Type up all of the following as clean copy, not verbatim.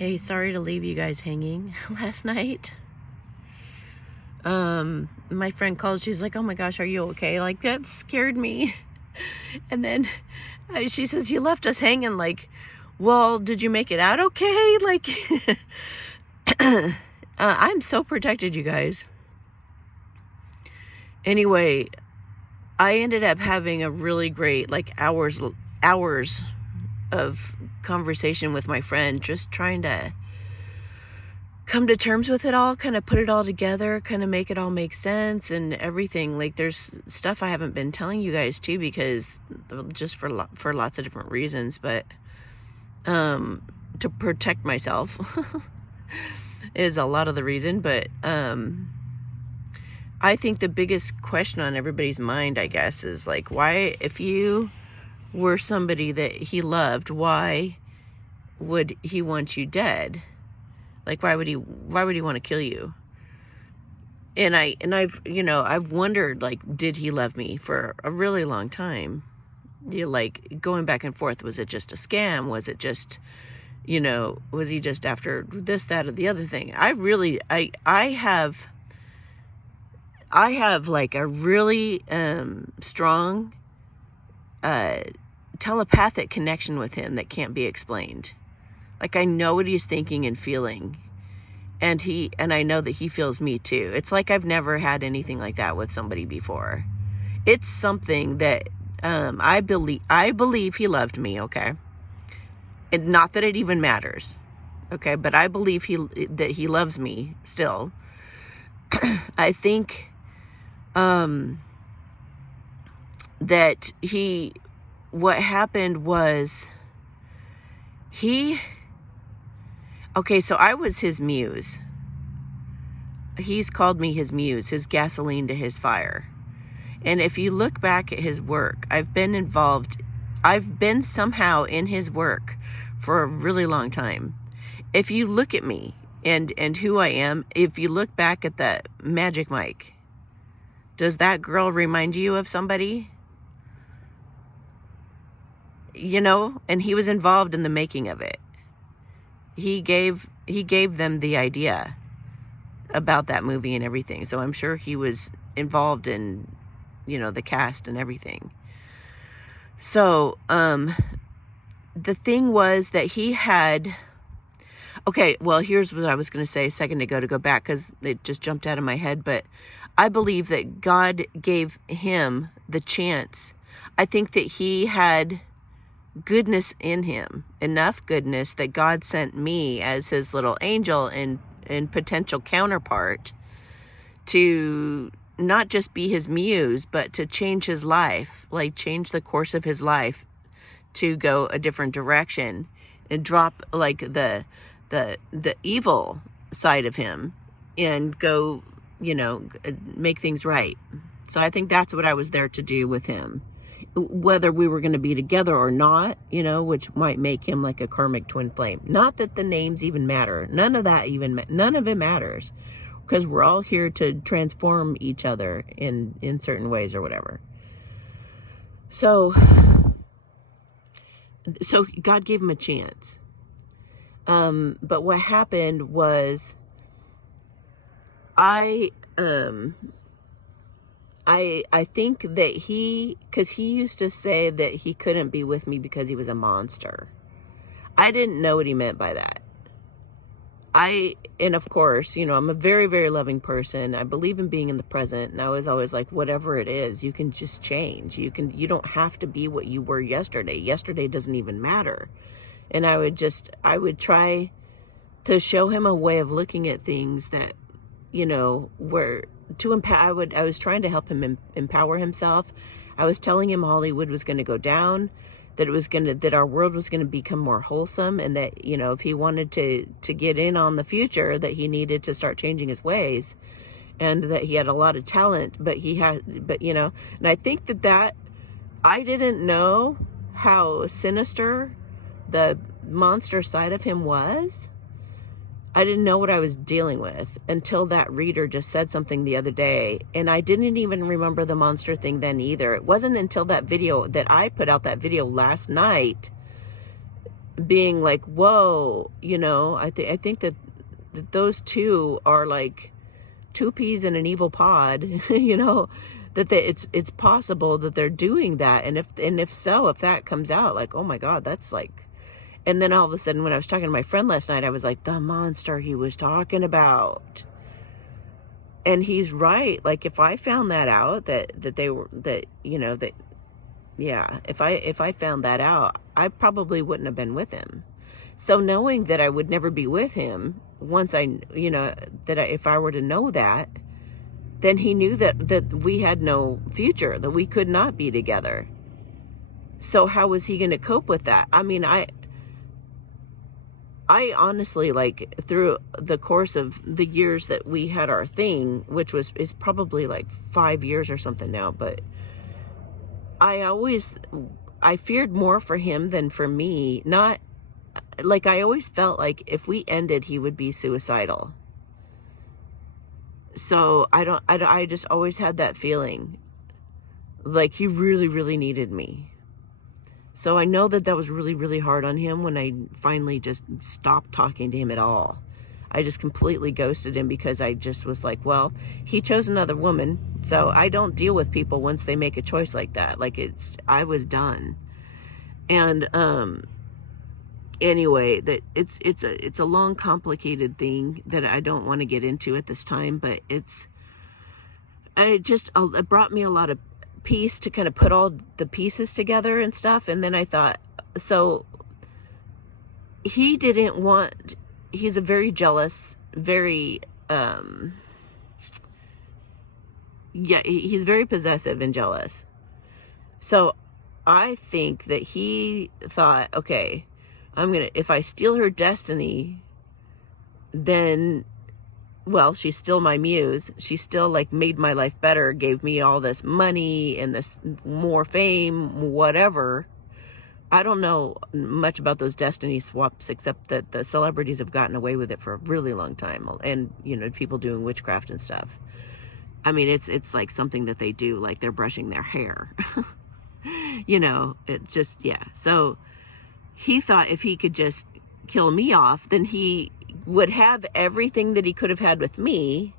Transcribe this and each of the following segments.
Hey, sorry to leave you guys hanging last night. My friend called, she's like, oh my gosh, are you okay? Like, that scared me. And then she says, you left us hanging, like, well, did you make it out okay? Like, I'm so protected, you guys. Anyway, I ended up having a really great, like, hours of conversation with my friend, just trying to come to terms with it all, kind of put it all together, kind of make it all make sense and everything. Like, there's stuff I haven't been telling you guys too, because just for lots of different reasons, but to protect myself is a lot of the reason. But I think the biggest question on everybody's mind, I guess, is like, why, if you were somebody that he loved, why would he want you dead? Like, why would he want to kill you? And I've wondered, like, did he love me for a really long time? Like, going back and forth, was it just a scam? Was it just, was he just after this, that, or the other thing? I have like a really strong telepathic connection with him that can't be explained. Like, I know what he's thinking and feeling, and I know that he feels me too. It's like I've never had anything like that with somebody before. It's something that I believe he loved me, okay? And not that it even matters, okay? But I believe that he loves me still. I think that what happened was okay, so I was his muse. He's called me his muse, his gasoline to his fire. And if you look back at his work, I've been somehow in his work for a really long time. If you look at me and who I am, if you look back at that Magic Mike, does that girl remind you of somebody? And he was involved in the making of it. He gave them the idea about that movie and everything. So I'm sure he was involved in, the cast and everything. So, the thing was that he had, okay, well, here's what I was going to say a second ago to go back, because it just jumped out of my head. But I believe that God gave him the chance. I think that he had goodness in him, enough goodness that God sent me as his little angel and potential counterpart to not just be his muse, but to change his life, like change the course of his life to go a different direction and drop like the evil side of him and go, make things right. So I think that's what I was there to do with him. Whether we were going to be together or not, which might make him like a karmic twin flame. Not that the names even matter. None of it matters, because we're all here to transform each other in certain ways or whatever. So God gave him a chance. But what happened was I think that because he used to say that he couldn't be with me because he was a monster. I didn't know what he meant by that. And of course, I'm a very, very loving person. I believe in being in the present. And I was always like, whatever it is, you can just change. You don't have to be what you were yesterday. Yesterday doesn't even matter. And I would try to show him a way of looking at things that, were to empower. I was trying to help him empower himself. I was telling him Hollywood was going to go down, that our world was going to become more wholesome, and that, if he wanted to get in on the future, that he needed to start changing his ways, and that he had a lot of talent, but and I think that I didn't know how sinister the monster side of him was. I didn't know what I was dealing with until that reader just said something the other day. And I didn't even remember the monster thing then either. It wasn't until that video that I put out, that video last night, being like, whoa, I think that those two are like two peas in an evil pod, it's possible that they're doing that. And if so, if that comes out, like, oh my God, that's like, and then all of a sudden when I was talking to my friend last night, I was like, the monster he was talking about. And he's right. Like, if I found that out, if I found that out, I probably wouldn't have been with him. So knowing that I would never be with him, once if I were to know that, then he knew that we had no future, that we could not be together. So how was he going to cope with that? I mean, I honestly, like, through the course of the years that we had our thing, which is probably like 5 years or something now, but I feared more for him than for me. Not like, I always felt like if we ended, he would be suicidal. So I just always had that feeling like he really, really needed me. So I know that was really, really hard on him when I finally just stopped talking to him at all. I just completely ghosted him because I just was like, well, he chose another woman. So I don't deal with people once they make a choice like that. Like, I was done. And, anyway, that it's a long, complicated thing that I don't want to get into at this time, but it brought me a lot of peace to kind of put all the pieces together and stuff. And then I thought, so he's a very jealous, very, he's very possessive and jealous. So I think that he thought, okay, if I steal her destiny, then, well, she's still my muse. She still, like, made my life better, gave me all this money and this more fame, whatever. I don't know much about those destiny swaps, except that the celebrities have gotten away with it for a really long time. And, people doing witchcraft and stuff. I mean, it's like something that they do, like they're brushing their hair. It just, yeah. So he thought if he could just kill me off, then he would have everything that he could have had with me,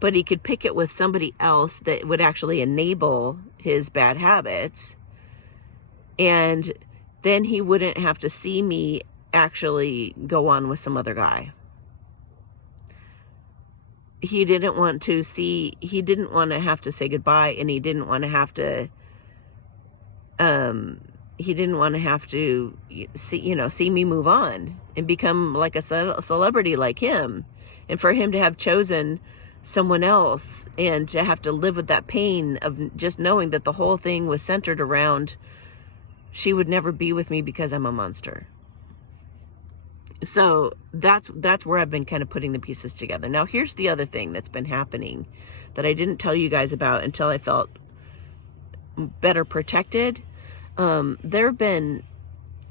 but he could pick it with somebody else that would actually enable his bad habits. And then he wouldn't have to see me actually go on with some other guy. He didn't want to have to say goodbye, and he didn't want to have to, see me move on and become like a celebrity like him. And for him to have chosen someone else and to have to live with that pain of just knowing that the whole thing was centered around she would never be with me because I'm a monster. So that's where I've been kind of putting the pieces together. Now, here's the other thing that's been happening that I didn't tell you guys about until I felt better protected. There have been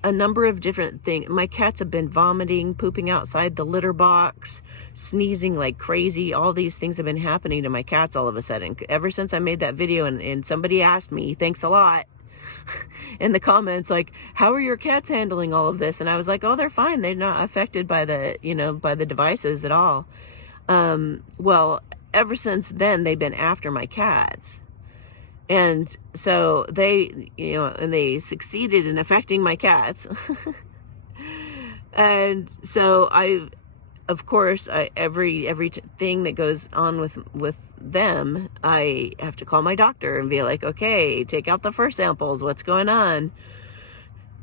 a number of different things. My cats have been vomiting, pooping outside the litter box, sneezing like crazy. All these things have been happening to my cats all of a sudden. Ever since I made that video and somebody asked me, thanks a lot, in the comments, like, how are your cats handling all of this? And I was like, oh, they're fine. They're not affected by the devices at all. Well, ever since then, they've been after my cats. And so they succeeded in affecting my cats. And so of course, every thing that goes on with them, I have to call my doctor and be like, okay, take out the first samples. What's going on?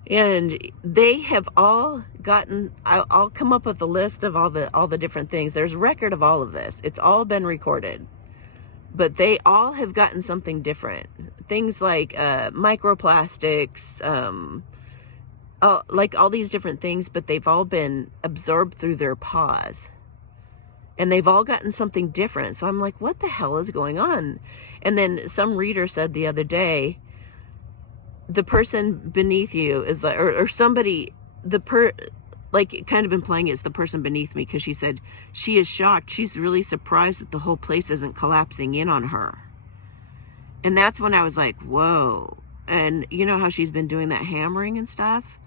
And they have all gotten, I'll come up with a list of all the different things. There's record of all of this. It's all been recorded. But they all have gotten something different. Things like microplastics, like all these different things, but they've all been absorbed through their paws. And they've all gotten something different. So I'm like, what the hell is going on? And then some reader said the other day, the person beneath you is like, or somebody, like kind of implying it's the person beneath me, because she said she is shocked. She's really surprised that the whole place isn't collapsing in on her. And that's when I was like, whoa. And you know how she's been doing that hammering and stuff?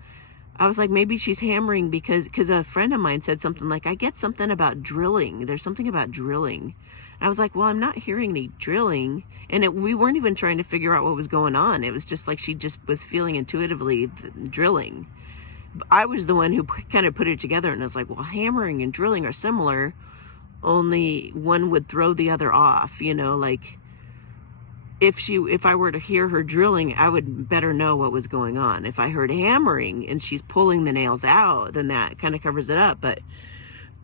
I was like, maybe she's hammering because a friend of mine said something like, I get something about drilling. There's something about drilling. And I was like, well, I'm not hearing any drilling. And we weren't even trying to figure out what was going on. It was just like she just was feeling intuitively drilling. I was the one who kind of put it together, and I was like, well, hammering and drilling are similar, only one would throw the other off, you know, like if I were to hear her drilling, I would better know what was going on. If I heard hammering and she's pulling the nails out, then that kind of covers it up. But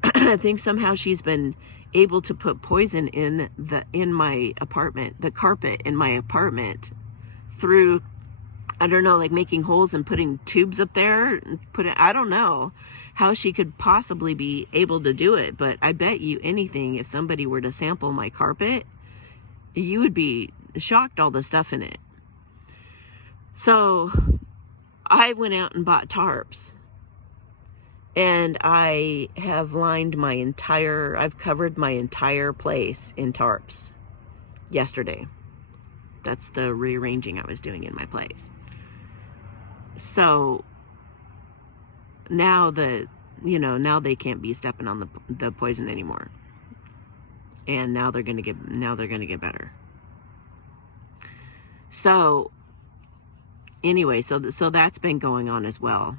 I think somehow she's been able to put poison in my apartment, the carpet in my apartment, through, I don't know, like making holes and putting tubes up there, I don't know how she could possibly be able to do it, but I bet you anything, if somebody were to sample my carpet, you would be shocked all the stuff in it. So I went out and bought tarps, and I have I've covered my entire place in tarps yesterday. That's the rearranging I was doing in my place. So now now they can't be stepping on the poison anymore. And now they're gonna get better. So anyway, so that's been going on as well.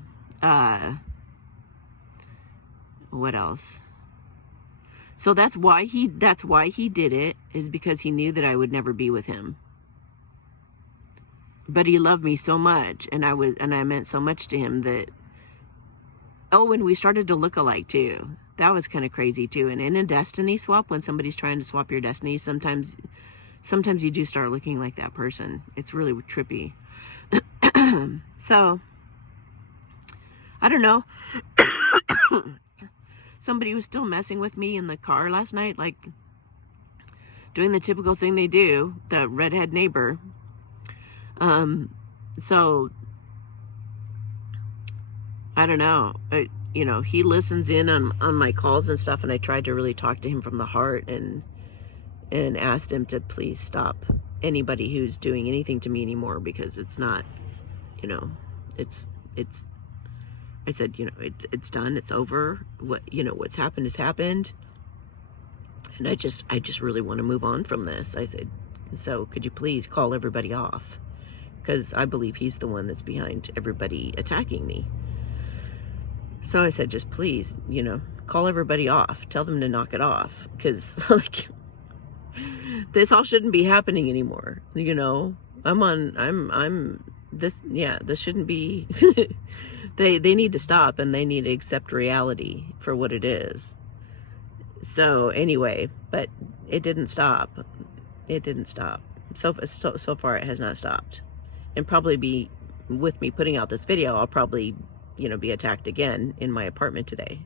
What else? So that's why he did it, is because he knew that I would never be with him. But he loved me so much, and I meant so much to him that, and we started to look alike too. That was kind of crazy too. And in a destiny swap, when somebody's trying to swap your destiny, sometimes you do start looking like that person. It's really trippy. So, I don't know. Somebody was still messing with me in the car last night, like doing the typical thing they do, the redhead neighbor. So I don't know. He listens in on my calls and stuff, and I tried to really talk to him from the heart and asked him to please stop anybody who's doing anything to me anymore, because it's not, I said, it's done, it's over. What's happened has happened. And I just really want to move on from this. I said, so could you please call everybody off? Because I believe he's the one that's behind everybody attacking me. So I said, just please, call everybody off. Tell them to knock it off. Because, this all shouldn't be happening anymore. This shouldn't be. They need to stop, and they need to accept reality for what it is. So anyway, but it didn't stop. It didn't stop. So far it has not stopped. And probably be, with me putting out this video, I'll probably, be attacked again in my apartment today,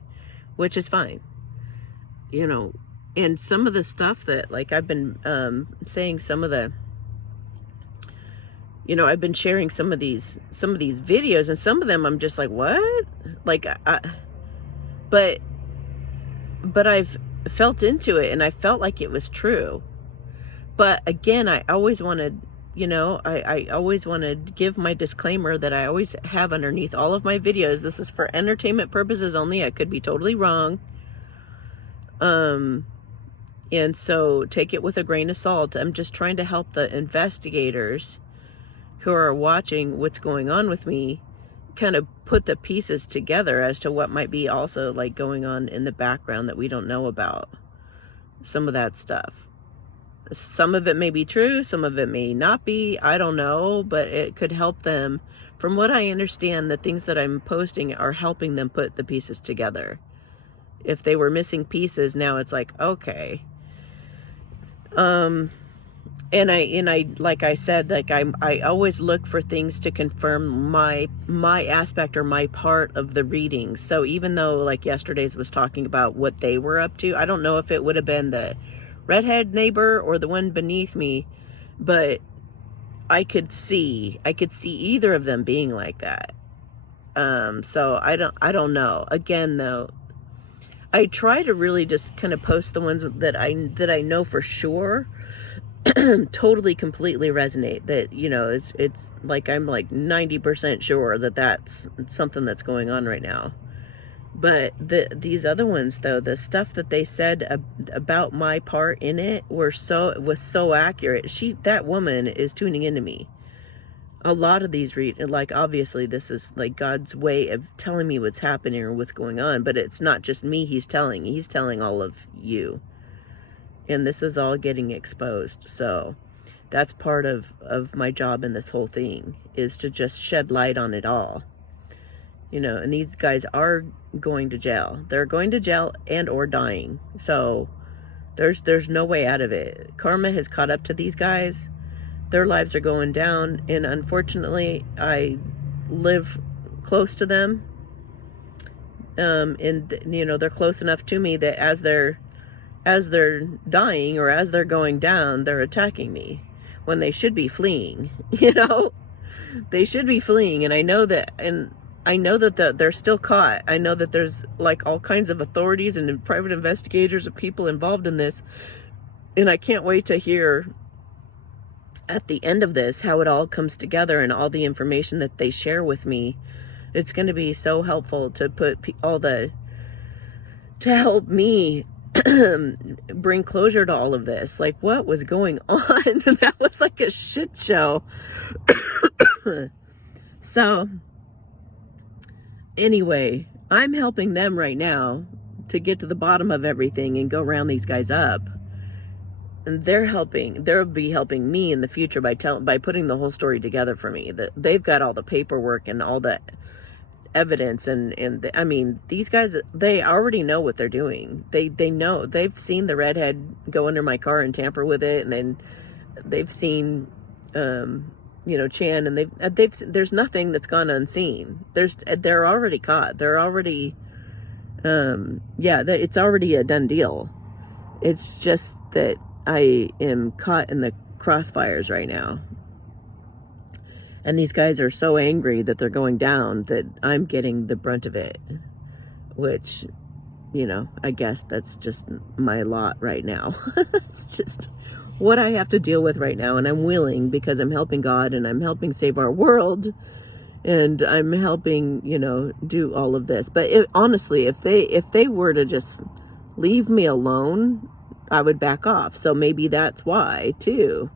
which is fine. And some of the stuff that, like, I've been saying, some of the, I've been sharing some of these videos, and some of them I'm just like, what? Like, but I've felt into it, and I felt like it was true. But again, I always wanted, I always want to give my disclaimer that I always have underneath all of my videos. This is for entertainment purposes only. I could be totally wrong. And so take it with a grain of salt. I'm just trying to help the investigators who are watching what's going on with me kind of put the pieces together as to what might be also like going on in the background that we don't know about. Some of that stuff. Some of it may be true, some of it may not be, I don't know, but it could help them. From what I understand, the things that I'm posting are helping them put the pieces together. If they were missing pieces, now it's like, okay. And I like I said, like I always look for things to confirm my aspect or my part of the reading. So even though like yesterday's was talking about what they were up to, I don't know if it would have been the redhead neighbor or the one beneath me, but I could see either of them being like that. So I don't know. Again, though, I try to really just kind of post the ones that I know for sure. totally, completely resonate. That, you know, it's like I'm like 90% sure that that's something that's going on right now. But these other ones, though, the stuff that they said about my part in it was so accurate. That woman is tuning into me. A lot of these like, obviously this is like God's way of telling me what's happening or what's going on, but it's not just me he's telling all of you. And this is all getting exposed. So that's part of my job in this whole thing, is to just shed light on it all. You know, and these guys are going to jail. They're going to jail and or dying. So there's no way out of it. Karma has caught up to these guys. Their lives are going down, and unfortunately I live close to them. And you know, they're close enough to me that as they're dying or as they're going down, they're attacking me when they should be fleeing. You know, they should be fleeing. And I know that, they're still caught. I know that there's like all kinds of authorities and private investigators and people involved in this. And I can't wait to hear at the end of this how it all comes together and all the information that they share with me. It's going to be so helpful to put to help me bring closure to all of this. Like, what was going on? And that was like a shit show. So anyway, I'm helping them right now to get to the bottom of everything and go round these guys up. And they'll be helping me in the future by putting the whole story together for me. That they've got all the paperwork and all the evidence, I mean, these guys, they already know what they're doing. They know. They've seen the redhead go under my car and tamper with it, and then they've seen you know, Chan, and there's nothing that's gone unseen. They're already caught. They're already it's already a done deal. It's just that I am caught in the crossfires right now. And these guys are so angry that they're going down that I'm getting the brunt of it. Which, you know, I guess that's just my lot right now. It's just what I have to deal with right now. And I'm willing, because I'm helping God and I'm helping save our world. And I'm helping, you know, do all of this. But honestly, if they were to just leave me alone, I would back off. So maybe that's why, too,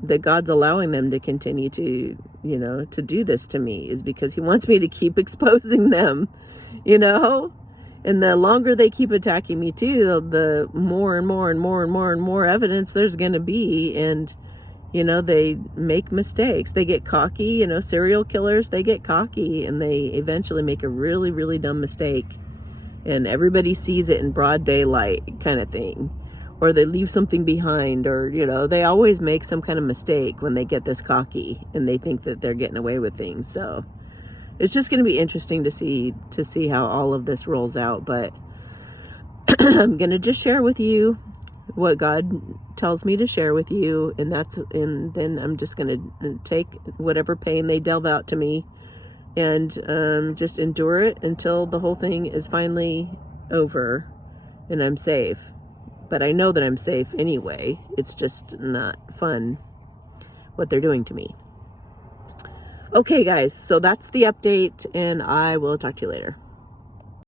that God's allowing them to continue to, you know, to do this to me, is because he wants me to keep exposing them, you know? And the longer they keep attacking me, too, the more and more and more and more and more evidence there's going to be. And, you know, they make mistakes. They get cocky, you know, serial killers, they get cocky, and they eventually make a really, really dumb mistake. And everybody sees it in broad daylight kind of thing. Or they leave something behind, or, you know, they always make some kind of mistake when they get this cocky and they think that they're getting away with things. So it's just going to be interesting to see how all of this rolls out. But I'm going to just share with you what God tells me to share with you. And then I'm just going to take whatever pain they delve out to me and just endure it until the whole thing is finally over and I'm safe. But I know that I'm safe anyway. It's just not fun what they're doing to me. Okay, guys, so that's the update, and I will talk to you later.